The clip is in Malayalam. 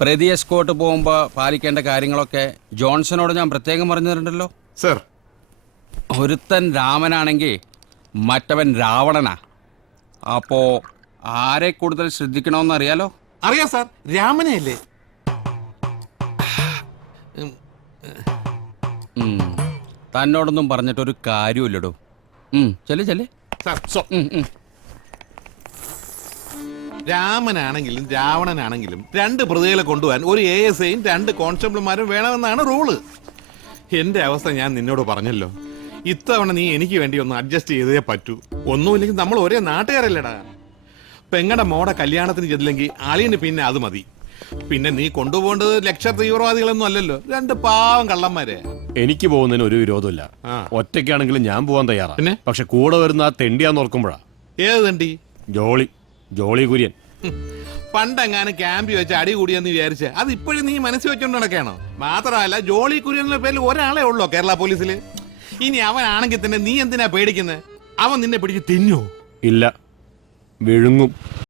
പ്രതി എസ്കോട്ട് പോകുമ്പോ പാലിക്കേണ്ട കാര്യങ്ങളൊക്കെ ജോൺസണോട് ഞാൻ പ്രത്യേകം പറഞ്ഞു തരണ്ടല്ലോ. സർ, ഒരുത്തൻ രാമനാണെങ്കിൽ മറ്റവൻ രാവണനാ. അപ്പോ ആരെ കൂടുതൽ ശ്രദ്ധിക്കണമെന്ന് അറിയാലോ? അറിയാം സാർ, രാമനെ അല്ലേ? തന്നോടൊന്നും പറഞ്ഞിട്ടൊരു കാര്യമില്ലടോ. ചെല്ലേ സാർ, രാമനാണെങ്കിലും രാവണനാണെങ്കിലും 2 പ്രതികളെ കൊണ്ടുപോകാൻ ഒരു ASIയും 2 കോൺസ്റ്റബിൾമാരും വേണമെന്നാണ് റൂള്. എന്റെ അവസ്ഥ ഞാൻ നിന്നോട് പറഞ്ഞല്ലോ. ഇത്തവണ നീ എനിക്ക് വേണ്ടി ഒന്ന് അഡ്ജസ്റ്റ് ചെയ്തേ പറ്റൂ. ഒന്നുമില്ലെങ്കിൽ നമ്മൾ ഒരേ നാട്ടുകാരല്ലേടാ. പെങ്ങടെ മോടെ കല്യാണത്തിന് ചെന്നില്ലെങ്കിൽ അളിയന് പിന്നെ അത് മതി. പിന്നെ നീ കൊണ്ടുപോകേണ്ടത് ലക്ഷ തീവ്രവാദികളൊന്നും അല്ലല്ലോ, 2 പാവം കള്ളന്മാരെ. എനിക്ക് പോകുന്നതിന് ഒരു വിരോധമില്ല. ഒറ്റയ്ക്കാണെങ്കിലും ഞാൻ പോവാൻ തയ്യാറാ. പിന്നെ പക്ഷെ കൂടെ വരുന്ന ആ തെണ്ടിയാന്ന് ഓർക്കുമ്പോഴാ. ഏത് തെണ്ടി? ജോളി കുര്യൻ. പണ്ടെങ്ങാനും ക്യാമ്പി വെച്ച് അടി കൂടിയെന്ന് വിചാരിച്ച് അത് ഇപ്പോഴും നീ മനസ്സിൽ വെച്ചോണ്ട് നടക്കാണോ? മാത്രമല്ല, ജോളി കുര്യനുള്ള പേരിൽ ഒരാളെ ഉള്ളോ കേരള പോലീസില്? ഇനി അവനാണെങ്കിൽ തന്നെ നീ എന്തിനാ പേടിക്കുന്നത്? അവൻ നിന്നെ പിടിച്ച് തിന്നോ? ഇല്ല, വിഴുങ്ങും.